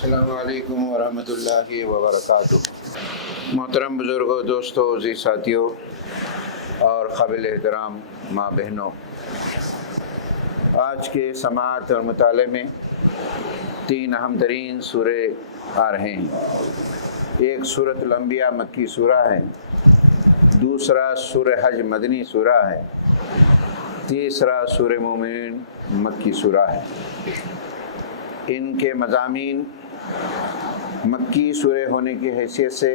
السلام علیکم ورحمۃ اللہ وبرکاتہ۔ محترم بزرگوں، دوستوں، عزیز ساتھیوں اور قابل احترام ماں بہنوں، آج کے سماعت اور مطالعے میں تین اہم ترین سورے آ رہے ہیں۔ ایک سورۃ الانبیاء مکی سورہ ہے، دوسرا سورہ حج مدنی سورہ ہے، تیسرا سورہ مومنین مکی سورہ ہے۔ ان کے مضامین مکی سورہ ہونے کی حیثیت سے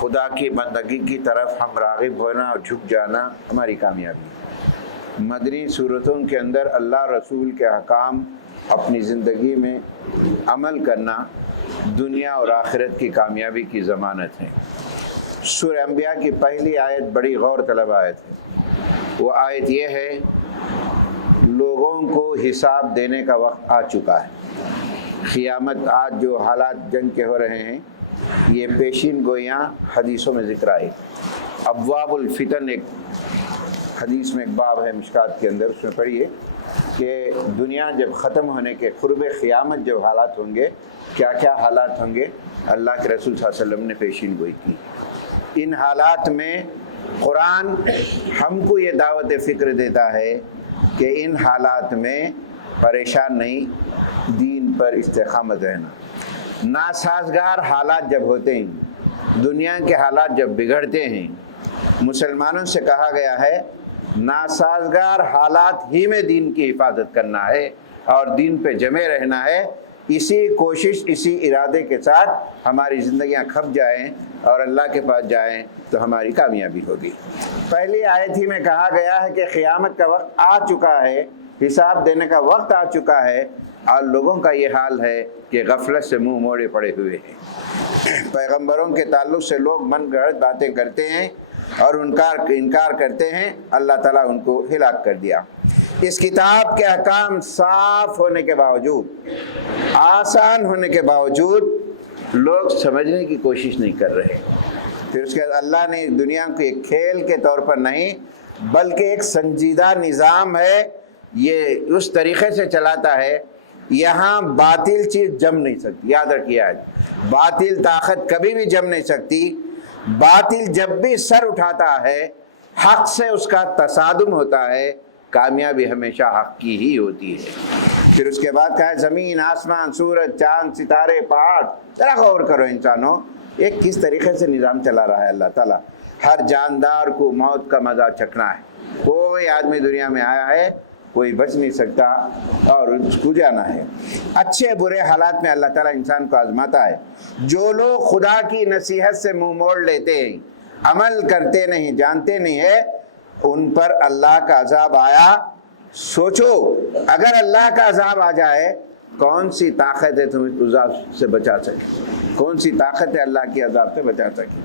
خدا کی بندگی کی طرف ہم راغب ہونا اور جھک جانا ہماری کامیابی۔ مدنی صورتوں کے اندر اللہ رسول کے احکام اپنی زندگی میں عمل کرنا دنیا اور آخرت کی کامیابی کی ضمانت ہے۔ سورہ انبیاء کی پہلی آیت بڑی غور طلب آیت ہے۔ وہ آیت یہ ہے، لوگوں کو حساب دینے کا وقت آ چکا ہے۔ قیامت، آج جو حالات جنگ کے ہو رہے ہیں، یہ پیشین گوئیاں حدیثوں میں ذکر آئی۔ ابواب الفتن ایک حدیث میں ایک باب ہے مشکات کے اندر، اس میں پڑھیے کہ دنیا جب ختم ہونے کے قرب قیامت جب حالات ہوں گے، کیا کیا حالات ہوں گے، اللہ کے رسول صلی اللہ علیہ وسلم نے پیشین گوئی کی۔ ان حالات میں قرآن ہم کو یہ دعوت فکر دیتا ہے کہ ان حالات میں پریشان نہیں، دین پر استقامت رہنا۔ ناسازگار حالات جب ہوتے ہیں، دنیا کے حالات جب بگڑتے ہیں، مسلمانوں سے کہا گیا ہے ناسازگار حالات ہی میں دین کی حفاظت کرنا ہے اور دین پہ جمے رہنا ہے۔ اسی کوشش، اسی ارادے کے ساتھ ہماری زندگیاں کھپ جائیں اور اللہ کے پاس جائیں تو ہماری کامیابی ہوگی۔ پہلی آیت ہی میں کہا گیا ہے کہ قیامت کا وقت آ چکا ہے، حساب دینے کا وقت آ چکا ہے، اور لوگوں کا یہ حال ہے کہ غفلت سے منہ موڑے پڑے ہوئے ہیں۔ پیغمبروں کے تعلق سے لوگ من گھڑت باتیں کرتے ہیں اور انکار کرتے ہیں، اللہ تعالیٰ ان کو ہلاک کر دیا۔ اس کتاب کے احکام صاف ہونے کے باوجود، آسان ہونے کے باوجود لوگ سمجھنے کی کوشش نہیں کر رہے۔ پھر اس کے بعد اللہ نے دنیا کو ایک کھیل کے طور پر نہیں بلکہ ایک سنجیدہ نظام ہے، یہ اس طریقے سے چلاتا ہے، یہاں باطل چیز جم نہیں سکتی۔ یاد رکھیے، آج باطل طاقت کبھی بھی جم نہیں سکتی۔ باطل جب بھی سر اٹھاتا ہے، حق سے اس کا تصادم ہوتا ہے، کامیابی ہمیشہ حق کی ہی ہوتی ہے۔ پھر اس کے بعد کہا ہے زمین، آسمان، سورج، چاند، ستارے، پہاڑ، ذرا غور کرو انسانوں، یہ کس طریقے سے نظام چلا رہا ہے اللہ تعالیٰ۔ ہر جاندار کو موت کا مزہ چکھنا ہے۔ کوئی آدمی دنیا میں آیا ہے، کوئی بچ نہیں سکتا اور اس کو جانا ہے۔ اچھے برے حالات میں اللہ تعالیٰ انسان کو آزماتا ہے۔ جو لوگ خدا کی نصیحت سے منہ موڑ لیتے ہیں، عمل کرتے نہیں، جانتے نہیں ہے، ان پر اللہ کا عذاب آیا۔ سوچو، اگر اللہ کا عذاب آ جائے، کون سی طاقت ہے تمہیں عذاب سے بچا سکے؟ کون سی طاقت ہے اللہ کی عذاب سے بچا سکے؟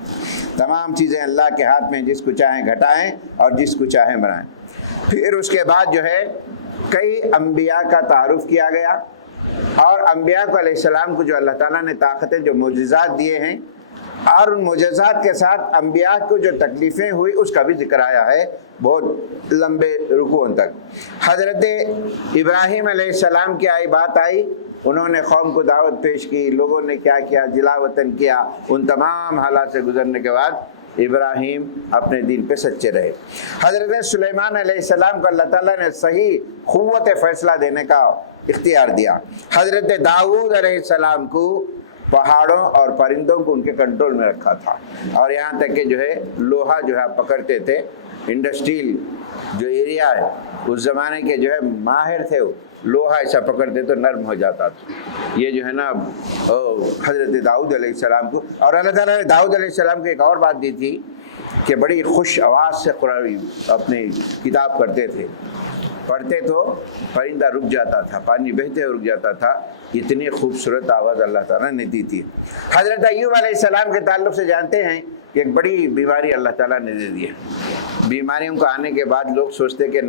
تمام چیزیں اللہ کے ہاتھ میں، جس کو چاہیں گھٹائیں اور جس کو چاہیں بنائیں۔ پھر اس کے بعد جو ہے کئی انبیاء کا تعارف کیا گیا، اور انبیاء کو علیہ السلام کو جو اللہ تعالیٰ نے طاقتیں، جو معجزات دیے ہیں، اور ان معجزات کے ساتھ انبیاء کو جو تکلیفیں ہوئی اس کا بھی ذکر آیا ہے بہت لمبے رکوعوں تک۔ حضرت ابراہیم علیہ السلام کی بات آئی، انہوں نے قوم کو دعوت پیش کی، لوگوں نے کیا کیا، جلا وطن کیا۔ ان تمام حالات سے گزرنے کے بعد ابراہیم اپنے دین پہ سچے رہے۔ حضرت سلیمان علیہ السلام کو اللہ تعالیٰ نے صحیح قوت فیصلہ دینے کا اختیار دیا۔ حضرت داؤد علیہ السلام کو پہاڑوں اور پرندوں کو ان کے کنٹرول میں رکھا تھا، اور یہاں تک کہ جو ہے لوہا جو ہے پکڑتے تھے، انڈسٹریل جو ایریا ہے اس زمانے کے جو ہے ماہر تھے، وہ لوہا ایسا پکڑتے تو نرم ہو جاتا تھا۔ یہ جو ہے نا حضرت داؤد علیہ السلام کو، اور اللہ تعالیٰ نے داؤد علیہ السلام کو ایک اور بات دی تھی کہ بڑی خوش آواز سے قرآن اپنی کتاب پڑھتے تھے، پڑھتے تو پرندہ رک جاتا تھا، پانی بہتے رک جاتا تھا، اتنی خوبصورت آواز اللہ تعالیٰ نے دی تھی۔ حضرت ایوب علیہ السلام کے تعلق سے جانتے ہیں کہ ایک بڑی بیماری اللہ تعالیٰ نے دے دی ہے۔ بیماریوں کو آنے کے بعد لوگ سوچتے کہ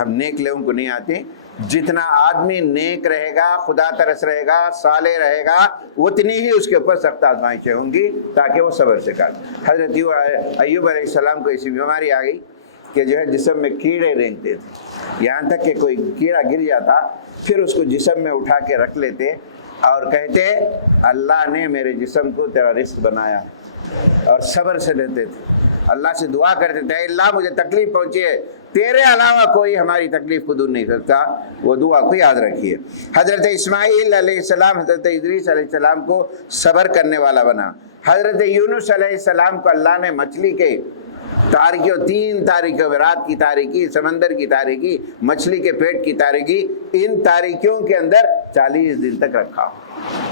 ہم نیک لوگوں کو نہیں آتے۔ جتنا آدمی نیک رہے گا، خدا ترس رہے گا، صالح رہے گا، اتنی ہی اس کے اوپر سخت آزمائشیں ہوں گی تاکہ وہ صبر سے کر۔ حضرت ایوب علیہ السلام کو ایسی بیماری آ گئی کہ جو ہے جسم میں کیڑے رینگتے تھے، یہاں تک کہ کوئی کیڑا گر جاتا پھر اس کو جسم میں اٹھا کے رکھ لیتے اور کہتے اللہ نے میرے جسم کو تیرا رزق بنایا، اور صبر سے لیتے تھے، اللہ سے دعا کرتے تھے اللہ مجھے تکلیف پہنچی ہے، تیرے علاوہ کوئی ہماری تکلیف کو دور نہیں کرتا۔ وہ دعا کو یاد رکھیے۔ حضرت اسماعیل علیہ السلام حضرت ادریس علیہ السلام کو صبر کرنے والا بنا۔ حضرت یونس علیہ السلام کو اللہ نے مچھلی کے تاریکیوں، 3 تاریکیوں میں، رات کی تاریکی، سمندر کی تاریکی، مچھلی کے پیٹ کی تاریکی، ان تاریکیوں کے اندر 40 دن تک رکھا،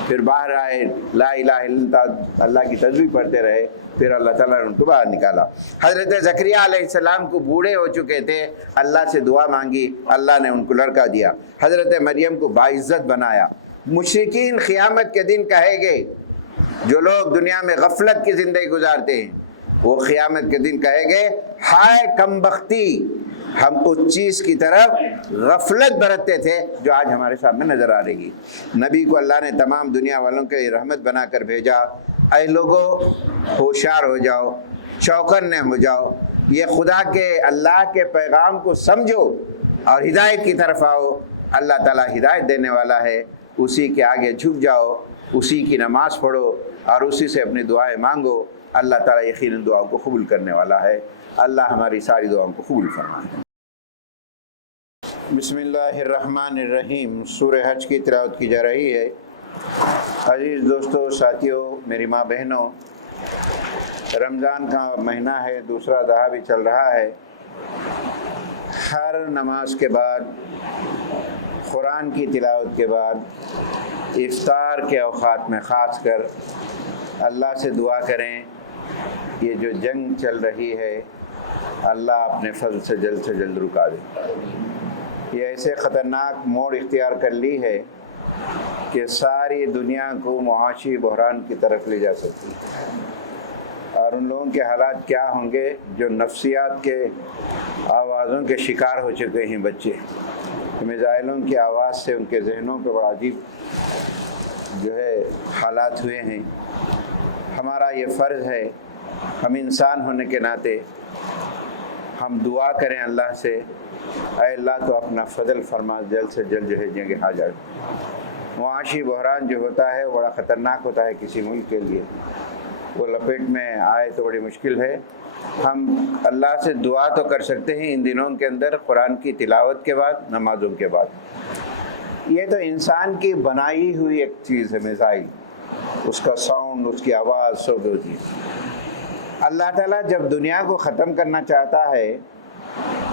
پھر باہر آئے، لا الہ الا اللہ کی تسبیح پڑھتے رہے، پھر اللہ تعالیٰ نے ان کو باہر نکالا۔ حضرت زکریہ علیہ السلام کو بوڑھے ہو چکے تھے، اللہ سے دعا مانگی، اللہ نے ان کو لڑکا دیا۔ حضرت مریم کو باعزت بنایا۔ مشرکین قیامت کے دن کہے گے، جو لوگ دنیا میں غفلت کی زندگی گزارتے ہیں وہ قیامت کے دن کہے گے ہائے کم بختی، ہم اس چیز کی طرف غفلت برتتے تھے جو آج ہمارے سامنے نظر آ رہی ہے۔ نبی کو اللہ نے تمام دنیا والوں کے رحمت بنا کر بھیجا۔ اے لوگوں ہوشیار ہو جاؤ، چوکنے ہو جاؤ، یہ خدا کے اللہ کے پیغام کو سمجھو اور ہدایت کی طرف آؤ۔ اللہ تعالیٰ ہدایت دینے والا ہے، اسی کے آگے جھک جاؤ، اسی کی نماز پڑھو اور اسی سے اپنی دعائیں مانگو۔ اللہ تعالیٰ یقیناً دعاؤں کو قبول کرنے والا ہے۔ اللہ ہماری ساری دعاؤں کو قبول فرمائے۔ بسم اللہ الرحمن الرحیم۔ سورہ حج کی تلاوت کی جا رہی ہے۔ عزیز دوستو، ساتھیوں، میری ماں بہنوں، رمضان کا مہینہ ہے، دوسرا دہا بھی چل رہا ہے۔ ہر نماز کے بعد، قرآن کی تلاوت کے بعد، افطار کے اوقات میں خاص کر اللہ سے دعا کریں یہ جو جنگ چل رہی ہے اللہ اپنے فضل سے جلد رکا دے۔ یہ ایسے خطرناک موڑ اختیار کر لی ہے کہ ساری دنیا کو معاشی بحران کی طرف لے جا سکتی ہے، اور ان لوگوں کے حالات کیا ہوں گے جو نفسیات کے آوازوں کے شکار ہو چکے ہیں۔ بچے میزائلوں کی آواز سے ان کے ذہنوں پہ بڑا عجیب حالات ہوئے ہیں۔ ہمارا یہ فرض ہے، ہم انسان ہونے کے ناطے ہم دعا کریں اللہ سے، اے اللہ تو اپنا فضل فرما، جلد سے جلد جنگ حاجت۔ معاشی بحران جو ہوتا ہے بڑا خطرناک ہوتا ہے کسی ملک کے لیے، وہ لپیٹ میں آئے تو بڑی مشکل ہے۔ ہم اللہ سے دعا تو کر سکتے ہیں ان دنوں کے اندر، قرآن کی تلاوت کے بعد، نمازوں کے بعد۔ یہ تو انسان کی بنائی ہوئی ایک چیز ہے، میزائل، اس کا ساؤنڈ، اس کی آواز سب ہوتی ہے۔ اللہ تعالیٰ جب دنیا کو ختم کرنا چاہتا ہے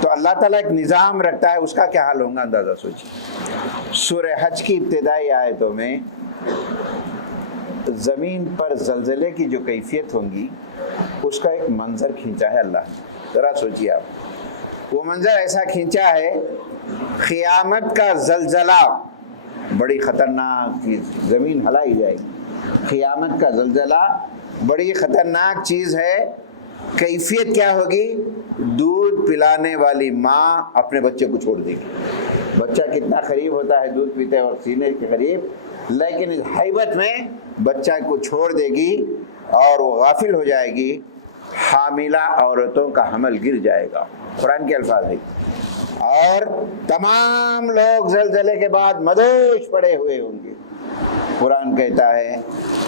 تو اللہ تعالیٰ ایک نظام رکھتا ہے، اس کا کیا حال ہوگا اندازہ سوچیے۔ سورہ حج کی ابتدائی آیتوں میں زمین پر زلزلے کی جو کیفیت ہوں گی اس کا ایک منظر کھینچا ہے اللہ نے۔ ذرا سوچیے آپ، وہ منظر ایسا کھینچا ہے، قیامت کا زلزلہ بڑی خطرناک چیز، زمین ہلائی جائے گی۔ قیامت کا زلزلہ بڑی خطرناک چیز ہے۔ کیفیت کیا ہوگی؟ دودھ پلانے والی ماں اپنے بچے کو چھوڑ دے گی۔ بچہ کتنا قریب ہوتا ہے دودھ پیتے وقت سینے کے قریب، لیکن اس ہیبت میں بچہ کو چھوڑ دے گی اور وہ غافل ہو جائے گی۔ حاملہ عورتوں کا حمل گر جائے گا، قرآن کے الفاظ ہے، اور تمام لوگ زلزلے کے بعد مدہوش پڑے ہوئے ہوں گے۔ قرآن کہتا ہے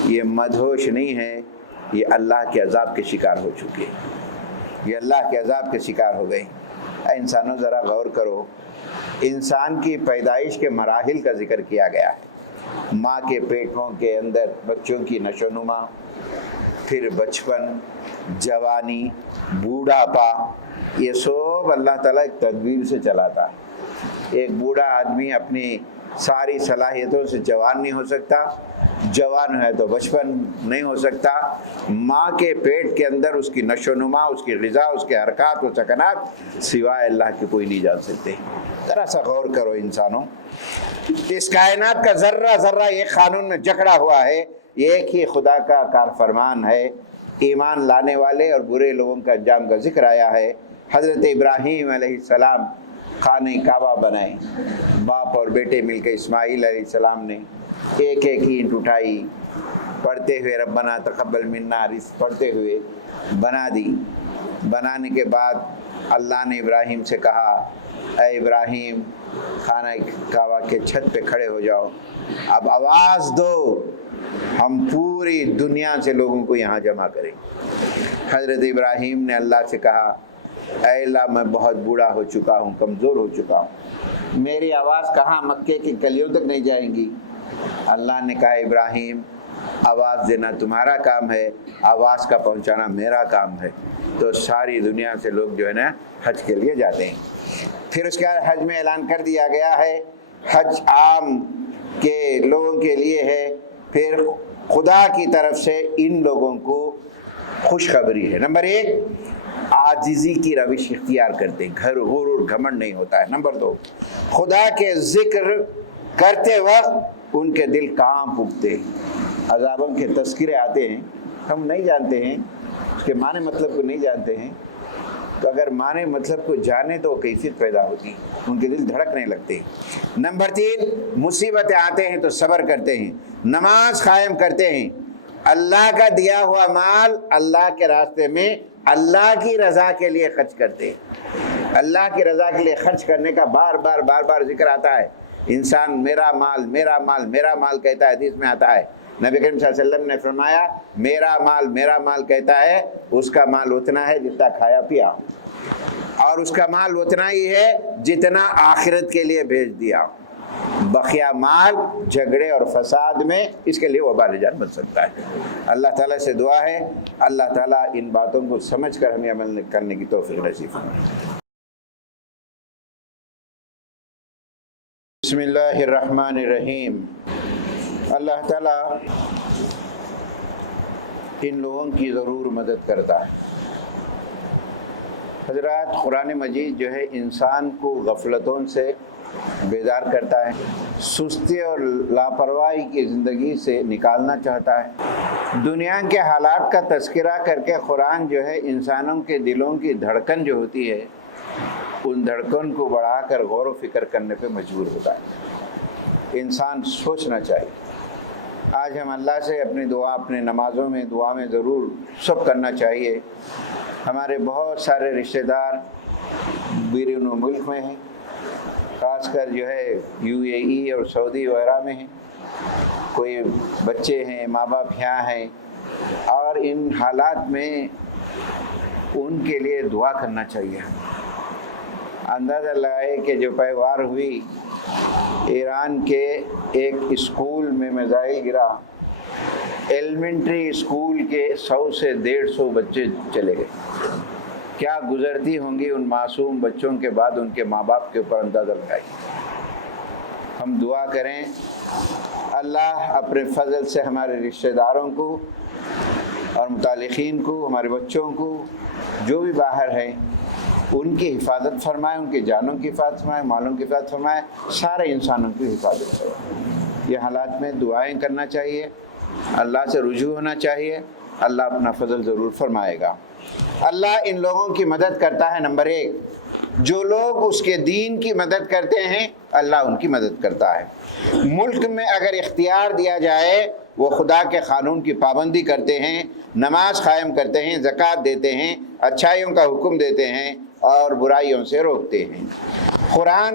یہ مدہوش نہیں ہے، یہ اللہ کے عذاب کے شکار ہو چکے، یہ اللہ کے عذاب کے شکار ہو گئے۔ اے انسانوں، ذرا غور کرو، انسان کی پیدائش کے مراحل کا ذکر کیا گیا ہے۔ ماں کے پیٹوں کے اندر بچوں کی نشو نما، پھر بچپن، جوانی، بوڑھاپا، یہ سب اللہ تعالیٰ ایک تدبیر سے چلاتا ہے۔ ایک بوڑھا آدمی اپنی ساری صلاحیتوں سے جوان نہیں ہو سکتا، جوان ہے تو بچپن نہیں ہو سکتا۔ ماں کے پیٹ کے اندر اس کی نشو نما، اس کی غذا، اس کے حرکات و سکنات سوائے اللہ کے کوئی نہیں جان سکتے۔ ذرا سا غور کرو انسانوں، اس کائنات کا ذرہ ذرہ ایک قانون میں جکڑا ہوا ہے، یہ ایک ہی خدا کا کار فرمان ہے۔ ایمان لانے والے اور برے لوگوں کا انجام کا ذکر آیا ہے۔ حضرت ابراہیم علیہ السلام خانہ کعبہ بنائے، باپ اور بیٹے مل کے اسماعیل علیہ السلام نے ایک ایک اینٹ اٹھائی، پڑھتے ہوئے ربنا تقبل منا پڑھتے ہوئے بنا دی۔ بنانے کے بعد اللہ نے ابراہیم سے کہا، اے ابراہیم، خانہ کعبہ کعبہ کے چھت پہ کھڑے ہو جاؤ، اب آواز دو، ہم پوری دنیا سے لوگوں کو یہاں جمع کریں۔ حضرت ابراہیم نے اللہ سے کہا، اے اللہ میں بہت بوڑھا ہو چکا ہوں، کمزور ہو چکا ہوں، میری آواز کہاں مکے کی گلیوں تک نہیں جائیں گی؟ اللہ نے کہا، ابراہیم آواز دینا تمہارا کام ہے، آواز کا پہنچانا میرا کام ہے۔ تو ساری دنیا سے لوگ جو ہے نا حج کے لیے جاتے ہیں۔ پھر اس کے بعد حج میں اعلان کر دیا گیا ہے، حج عام کے لوگوں کے لیے ہے۔ پھر خدا کی طرف سے ان لوگوں کو خوشخبری ہے۔ نمبر 1، عاجزی کی روش اختیار کرتے ہیں، غرور گھمنڈ نہیں ہوتا ہے۔ نمبر 2، خدا کے ذکر کرتے وقت ان کے دل کانپ اٹھتے ہیں۔ عذابوں کے تذکرے آتے ہیں، ہم نہیں جانتے ہیں اس کے معنی مطلب کو نہیں جانتے ہیں، تو اگر معنی مطلب کو جانے تو کیفیت پیدا ہوتی، ان کے دل دھڑکنے لگتے۔ نمبر 3، مصیبتیں آتے ہیں تو صبر کرتے ہیں، نماز قائم کرتے ہیں، اللہ کا دیا ہوا مال اللہ کے راستے میں اللہ کی رضا کے لیے خرچ کرتے ہیں۔ اللہ کی رضا کے لیے خرچ کرنے کا بار بار ذکر آتا ہے۔ انسان میرا مال میرا مال میرا مال کہتا ہے، حدیث میں آتا ہے، نبی کریم صلی اللہ علیہ وسلم نے فرمایا، میرا مال کہتا ہے اس کا مال اتنا ہے جتنا کھایا پیا، اور اس کا مال اتنا ہی ہے جتنا آخرت کے لیے بھیج دیا۔ بقیہ مال جھگڑے اور فساد میں اس کے لیے وبال جان بن سکتا ہے۔ اللہ تعالیٰ سے دعا ہے اللہ تعالیٰ ان باتوں کو سمجھ کر ہمیں عمل کرنے کی توفیق نصیب فرمائے۔ بسم اللہ الرحمن الرحیم۔ اللہ تعالیٰ ان لوگوں کی ضرور مدد کرتا ہے۔ حضرات، قرآن مجید جو ہے انسان کو غفلتوں سے بیدار کرتا ہے، سستی اور لاپرواہی کی زندگی سے نکالنا چاہتا ہے۔ دنیا کے حالات کا تذکرہ کر کے قرآن جو ہے انسانوں کے دلوں کی دھڑکن جو ہوتی ہے، ان دھڑکن کو بڑھا کر غور و فکر کرنے پہ مجبور ہوتا ہے۔ انسان سوچنا چاہیے۔ آج ہم اللہ سے اپنی دعا، اپنے نمازوں میں دعا میں ضرور سب کرنا چاہیے۔ ہمارے بہت سارے رشتہ دار بیرون ملک میں ہیں، خاص کر جو ہے UAE اور سعودی وغیرہ میں ہیں، کوئی بچے ہیں، ماں باپ یہاں ہیں، اور ان حالات میں ان کے لیے دعا کرنا چاہیے۔ اندازہ لگائے کہ جو پیوار ہوئی، ایران کے ایک اسکول میں میزائل گرا، ایلیمنٹری اسکول کے 100 سے 150 بچے چلے گئے۔ کیا گزرتی ہوں گی ان معصوم بچوں کے بعد ان کے ماں باپ کے اوپر، اندازہ لگائیے۔ ہم دعا کریں اللہ اپنے فضل سے ہمارے رشتہ داروں کو اور متعلقین کو، ہمارے بچوں کو جو بھی باہر ہیں، ان کی حفاظت فرمائے، ان کی جانوں کی حفاظت فرمائے، مالوں کی حفاظت فرمائے، سارے انسانوں کی حفاظت فرمائے۔ یہ حالات میں دعائیں کرنا چاہیے، اللہ سے رجوع ہونا چاہیے، اللہ اپنا فضل ضرور فرمائے گا۔ اللہ ان لوگوں کی مدد کرتا ہے۔ نمبر 1، جو لوگ اس کے دین کی مدد کرتے ہیں اللہ ان کی مدد کرتا ہے۔ ملک میں اگر اختیار دیا جائے، وہ خدا کے قانون کی پابندی کرتے ہیں، نماز قائم کرتے ہیں، زکوٰۃ دیتے ہیں، اچھائیوں کا حکم دیتے ہیں اور برائیوں سے روکتے ہیں۔ قرآن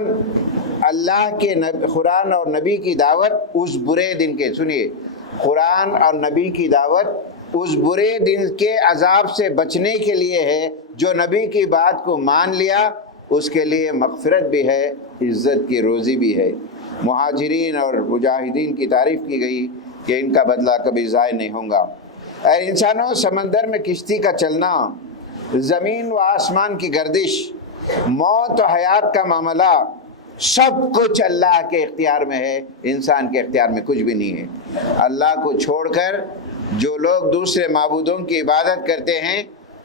اور نبی کی دعوت اس برے دن کے، سنیے، قرآن اور نبی کی دعوت اس برے دن کے عذاب سے بچنے کے لیے ہے۔ جو نبی کی بات کو مان لیا اس کے لیے مغفرت بھی ہے، عزت کی روزی بھی ہے۔ مہاجرین اور مجاہدین کی تعریف کی گئی کہ ان کا بدلہ کبھی ضائع نہیں ہوگا۔ اور انسانوں، سمندر میں کشتی کا چلنا، زمین و آسمان کی گردش، موت و حیات کا معاملہ، سب کچھ اللہ کے اختیار میں ہے، انسان کے اختیار میں کچھ بھی نہیں ہے۔ اللہ کو چھوڑ کر جو لوگ دوسرے معبودوں کی عبادت کرتے ہیں،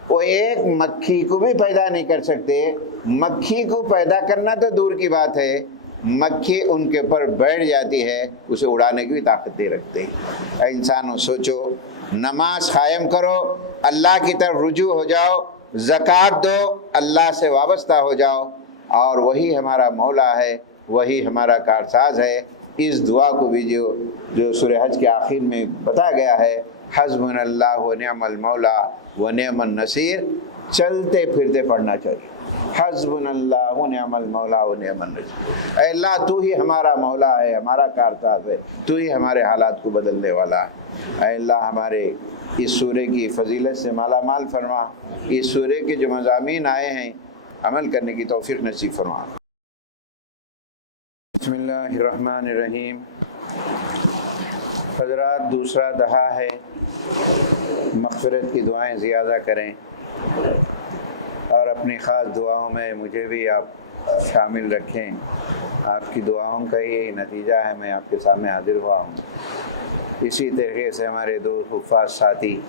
وہ ایک مکھی کو بھی پیدا نہیں کر سکتے۔ مکھی کو پیدا کرنا تو دور کی بات ہے، مکھی ان کے اوپر بیٹھ جاتی ہے، اسے اڑانے کی بھی طاقت نہیں رکھتے۔ اے انسانوں، سوچو، نماز قائم کرو، اللہ کی طرف رجوع ہو جاؤ، زکوٰۃ دو، اللہ سے وابستہ ہو جاؤ، اور وہی ہمارا مولا ہے، وہی ہمارا کارساز ہے۔ اس دعا کو بھی جو سورہ حج کے آخر میں بتایا گیا ہے، حسبنا اللہ و نعم المولا و نعم النصیر، چلتے پھرتے پڑھنا چاہیے. حسبنا اللہ و نعم المولا و نعم النصیر. اے اللہ تو ہی ہمارا مولا ہے، ہمارا کارساز ہے، تو ہی ہمارے حالات کو بدلنے والا ہے. اے اللہ ہمارے اس سورے کی فضیلت سے مالا مال فرما. اس سورے کے جو مضامین آئے ہیں عمل کرنے کی توفیق نصیب فرما. بسم اللہ الرحمن الرحیم. حضرات دوسرا دہا ہے، مغفرت کی دعائیں زیادہ کریں اور اپنی خاص دعاؤں میں مجھے بھی آپ شامل رکھیں. آپ کی دعاؤں کا ہی نتیجہ ہے میں آپ کے سامنے حاضر ہوا ہوں. اسی طریقے سے ہمارے دو حفاظ ساتھی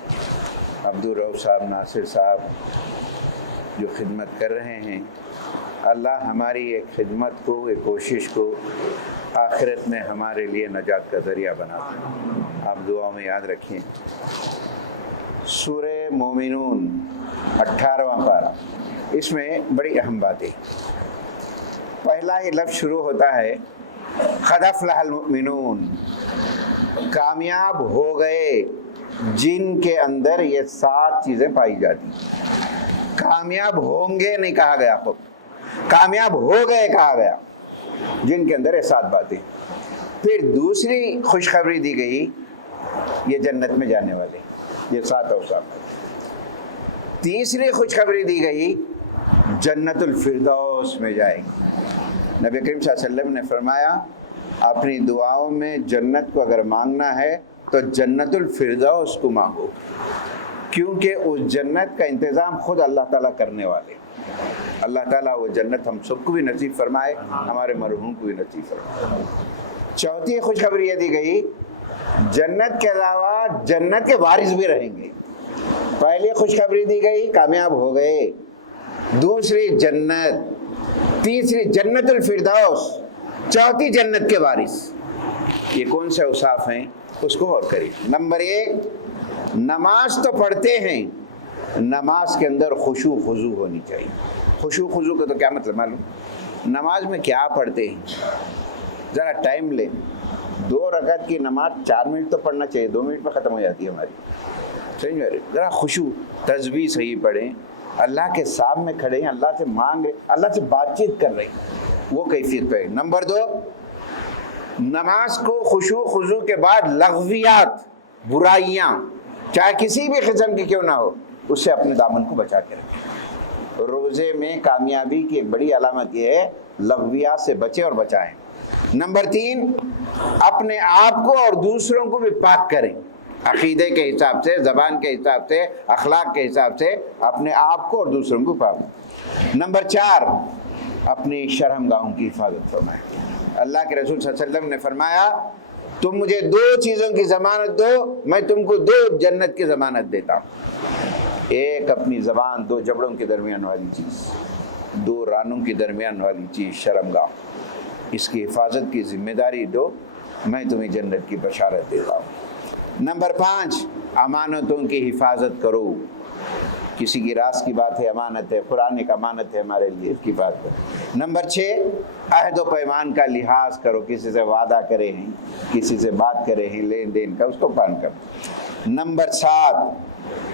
عبدالرؤف صاحب، ناصر صاحب جو خدمت کر رہے ہیں، اللہ ہماری ایک خدمت کو، ایک کوشش کو آخرت میں ہمارے لیے نجات کا ذریعہ بنا دیں. آپ دعاؤں میں یاد رکھیں. سورہ مومنون 18واں پارہ، اس میں بڑی اہم باتیں. پہلا ہی لفظ شروع ہوتا ہے قد افلح المؤمنون، کامیاب ہو گئے جن کے اندر یہ 7 چیزیں پائی جاتی. کامیاب ہوں گے نہیں کہا گیا، خود کامیاب ہو گئے کہا گیا، جن کے اندر یہ 7 باتیں. پھر دوسری خوشخبری دی گئی، یہ جنت میں جانے والے، یہ 7 اوصاف. تیسری خوشخبری دی گئی جنت الفردوس میں جائیں گے. نبی کریم صلی اللہ علیہ وسلم نے فرمایا اپنی دعاؤں میں جنت کو اگر مانگنا ہے تو جنت الفردوس کو مانگو، کیونکہ اس جنت کا انتظام خود اللہ تعالیٰ کرنے والے. اللہ تعالیٰ وہ جنت ہم سب کو بھی نصیب فرمائے، ہمارے مرحوم کو بھی نصیب فرمائے. چوتھی خوشخبری یہ دی گئی جنت کے علاوہ جنت کے وارث بھی رہیں گے. پہلی خوشخبری دی گئی کامیاب ہو گئے، دوسری جنت، تیسری جنت الفردوس، چوتھی جنت کے وارث. یہ کون سے اوصاف ہیں اس کو غور کریے. نمبر 1، نماز تو پڑھتے ہیں، نماز کے اندر خشوع خضوع ہونی چاہیے. خشوع خضوع کا تو کیا مطلب معلوم؟ نماز میں کیا پڑھتے ہیں، ذرا ٹائم لیں. 2 رکعت کی نماز 4 منٹ تو پڑھنا چاہیے، 2 منٹ میں ختم ہو جاتی ہے ہماری. صحیح ہے، ذرا خشوع، تسبیح صحیح پڑھیں، اللہ کے سامنے کھڑے ہیں، اللہ سے مانگ رہے، اللہ سے بات چیت کر رہے ہیں، وہ کیفیت پہ. نمبر 2، نماز کو خشوع خضوع کے بعد لغویات، برائیاں چاہے کسی بھی قسم کی کیوں نہ ہو، اس سے اپنے دامن کو بچا کے رکھیں. روزے میں کامیابی کی ایک بڑی علامت یہ ہے لغویات سے بچیں اور بچائیں. نمبر 3، اپنے آپ کو اور دوسروں کو بھی پاک کریں، عقیدے کے حساب سے، زبان کے حساب سے، اخلاق کے حساب سے اپنے آپ کو اور دوسروں کو پاک. نمبر 4، اپنی شرمگاہوں کی حفاظت فرمائیں. اللہ کے رسول صلی اللہ علیہ وسلم نے فرمایا تم مجھے 2 چیزوں کی ضمانت دو، میں تم کو 2 جنت کی ضمانت دیتا ہوں. ایک اپنی زبان، 2 جبڑوں کے درمیان والی چیز، 2 رانوں کے درمیان والی چیز شرمگاہ، اس کی حفاظت کی ذمہ داری دو، میں تمہیں جنت کی بشارت دیتا ہوں. نمبر 5، امانتوں کی حفاظت کرو. کسی کی راز کی بات ہے، امانت ہے، قرآن ایک امانت ہے ہمارے لیے، اس کی حفاظت کرو. نمبر 6، عہد و پیمان کا لحاظ کرو. کسی سے وعدہ کرے ہیں، کسی سے بات کرے ہیں لین دین کا، اس کو پان کرو. نمبر 7،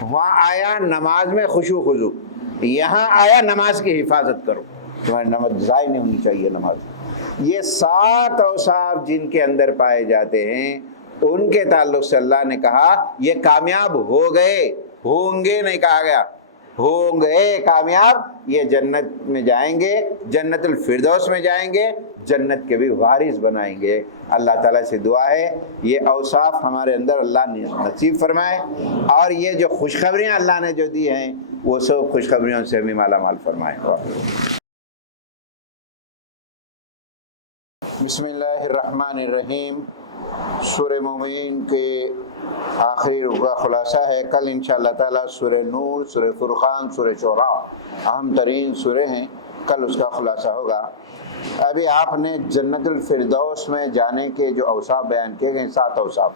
وہاں آیا نماز میں خشوع خضوع، یہاں آیا نماز کی حفاظت کرو، تمہاری نماز ضائع نہیں ہونی چاہیے. نماز، یہ 7 اوصاف جن کے اندر پائے جاتے ہیں، ان کے تعلق سے اللہ نے کہا یہ کامیاب ہو گئے، ہوں گے نہیں کہا گیا، ہوں گے کامیاب، یہ جنت میں جائیں گے، جنت الفردوس میں جائیں گے، جنت کے بھی وارث بنائیں گے. اللہ تعالیٰ سے دعا ہے یہ اوصاف ہمارے اندر اللہ نے نصیب فرمائے، اور یہ جو خوشخبریاں اللہ نے جو دی ہیں وہ سب خوشخبریوں سے ہمیں مالا مال فرمائے. بسم اللہ الرحمن الرحیم. سورہ مومنین کے آخری رکوع کا خلاصہ ہے. کل انشاءاللہ تعالیٰ سورہ نور، سورہ فرقان، سورہ شعراء اہم ترین سورے ہیں، کل اس کا خلاصہ ہوگا. ابھی آپ نے جنت الفردوس میں جانے کے جو اوصاف بیان کیے گئے 7 اوصاف،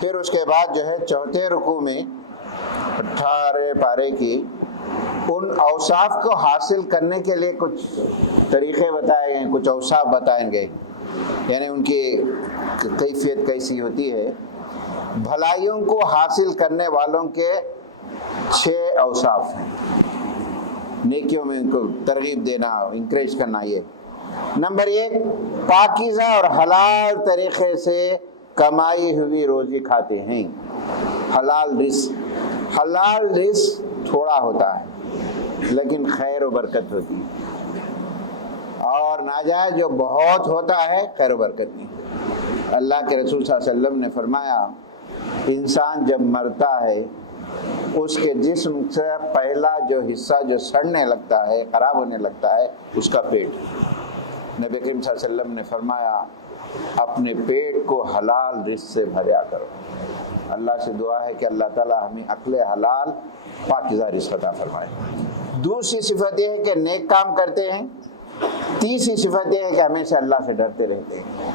پھر اس کے بعد جو ہے 4تھے رکوع میں 18 پارے کی ان اوصاف کو حاصل کرنے کے لیے کچھ طریقے بتائے گئے، کچھ اوصاف بتائیں گے، یعنی ان کی کیفیت کیسی ہوتی ہے. بھلائیوں کو حاصل کرنے والوں کے 6 اوصاف ہیں نیکیوں میں ان کو ترغیب دینا، انکریج کرنا۔ یہ نمبر 1، پاکیزہ اور حلال طریقے سے کمائی ہوئی روزی کھاتے ہیں۔ حلال رزق تھوڑا ہوتا ہے لیکن خیر و برکت ہوتی ہے، اور ناجائز جو بہت ہوتا ہے خیر و برکت نہیں۔ اللہ کے رسول صلی اللہ علیہ وسلم نے فرمایا انسان جب مرتا ہے اس کے جسم سے پہلا جو حصہ جو سڑنے لگتا ہے، خراب ہونے لگتا ہے، اس کا پیٹ۔ نبی کریم صلی اللہ علیہ وسلم نے فرمایا اپنے پیٹ کو حلال رزق سے بھریا کرو۔ اللہ سے دعا ہے کہ اللہ تعالی ہمیں عقل حلال پاکیزہ رزق عطا فرمائے۔ دوسری صفت یہ ہے کہ نیک کام کرتے ہیں۔ تیسری صفت یہ ہے کہ ہمیشہ اللہ سے ڈرتے رہتے ہیں۔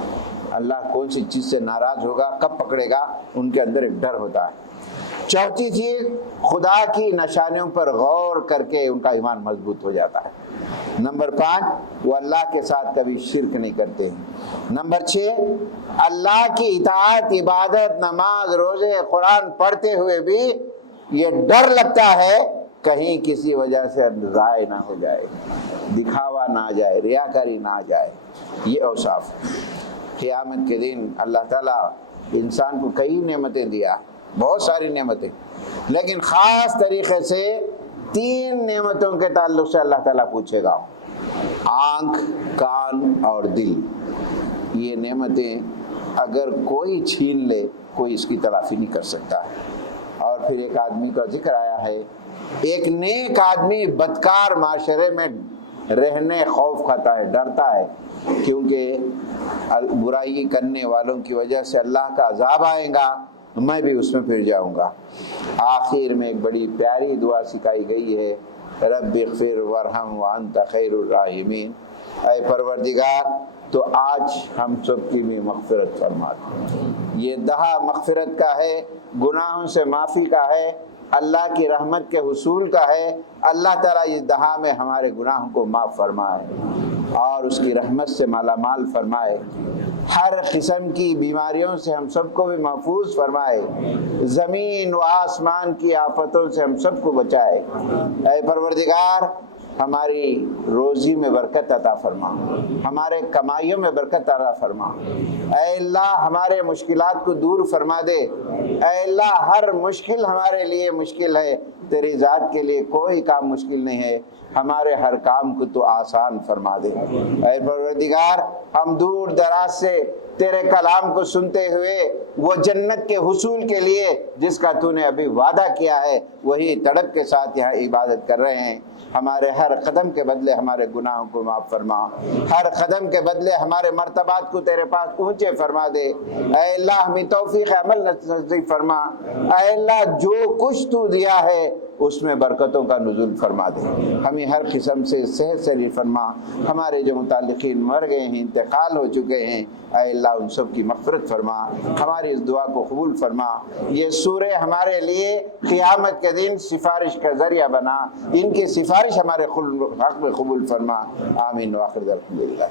اللہ کون سی چیز سے ناراض ہوگا، کب پکڑے گا، ان کے اندر ایک ڈر ہوتا ہے۔ چوتھی چیز، خدا کی نشانیوں پر غور کر کے ان کا ایمان مضبوط ہو جاتا ہے۔ نمبر 5، وہ اللہ کے ساتھ کبھی شرک نہیں کرتے ہیں۔ نمبر 6، اللہ کی اطاعت، عبادت، نماز، روزے، قرآن پڑھتے ہوئے بھی یہ ڈر لگتا ہے کہیں کسی وجہ سے ضائع نہ ہو جائے، دکھاوا نہ آ جائے، ریاکاری نہ آ جائے۔ یہ اوصاف قیامت کے دن اللہ تعالیٰ انسان کو کئی نعمتیں دیا، بہت ساری نعمتیں، لیکن خاص طریقے سے 3 نعمتوں کے تعلق سے اللہ تعالیٰ پوچھے گا، آنکھ، کان اور دل۔ یہ نعمتیں اگر کوئی چھین لے کوئی اس کی تلافی نہیں کر سکتا۔ اور پھر ایک آدمی کا ذکر آیا ہے، ایک نیک آدمی بدکار معاشرے میں رہنے خوف کھاتا ہے، ڈرتا ہے، کیونکہ برائی کرنے والوں کی وجہ سے اللہ کا عذاب آئے گا، میں بھی اس میں پھر جاؤں گا۔ آخر میں ایک بڑی پیاری دعا سکھائی گئی ہے، رب اغفر وارحم وانت خیر الراحمین۔ اے پروردگار تو آج ہم سب کی بھی مغفرت فرما دے۔ یہ دہا مغفرت کا ہے، گناہوں سے معافی کا ہے، اللہ کی رحمت کے حصول کا ہے۔ اللہ تعالیٰ اس دہا میں ہمارے گناہوں کو معاف فرمائے اور اس کی رحمت سے مالا مال فرمائے، ہر قسم کی بیماریوں سے ہم سب کو بھی محفوظ فرمائے، زمین و آسمان کی آفتوں سے ہم سب کو بچائے۔ اے پروردگار ہماری روزی میں برکت عطا فرما، ہمارے کمائیوں میں برکت عطا فرما۔ اے اللہ ہمارے مشکلات کو دور فرما دے۔ اے اللہ ہر مشکل ہمارے لیے مشکل ہے، تیری ذات کے لیے کوئی کام مشکل نہیں ہے، ہمارے ہر کام کو تو آسان فرما دے۔ اے پروردگار ہم دور دراز سے تیرے کلام کو سنتے ہوئے وہ جنت کے حصول کے لیے جس کا تو نے ابھی وعدہ کیا ہے وہی تڑپ کے ساتھ یہاں عبادت کر رہے ہیں۔ ہمارے ہر قدم کے بدلے ہمارے گناہوں کو معاف فرما، ہر قدم کے بدلے ہمارے مرتبات کو تیرے پاس اونچے فرما دے۔ اے اللہ ہمیں توفیق عمل نصیب فرما۔ اے اللہ جو کچھ تو دیا ہے اس میں برکتوں کا نزول فرما دے، ہمیں ہر قسم سے صحت سے فرما۔ ہمارے جو متعلقین مر گئے ہیں، انتقال ہو چکے ہیں، اے اللہ ان سب کی مغفرت فرما، ہماری اس دعا کو قبول فرما۔ یہ سورہ ہمارے لیے قیامت کے دن سفارش کا ذریعہ بنا، ان کی سفارش ہمارے حق میں قبول فرما۔ آمین وآخر الحمدللہ۔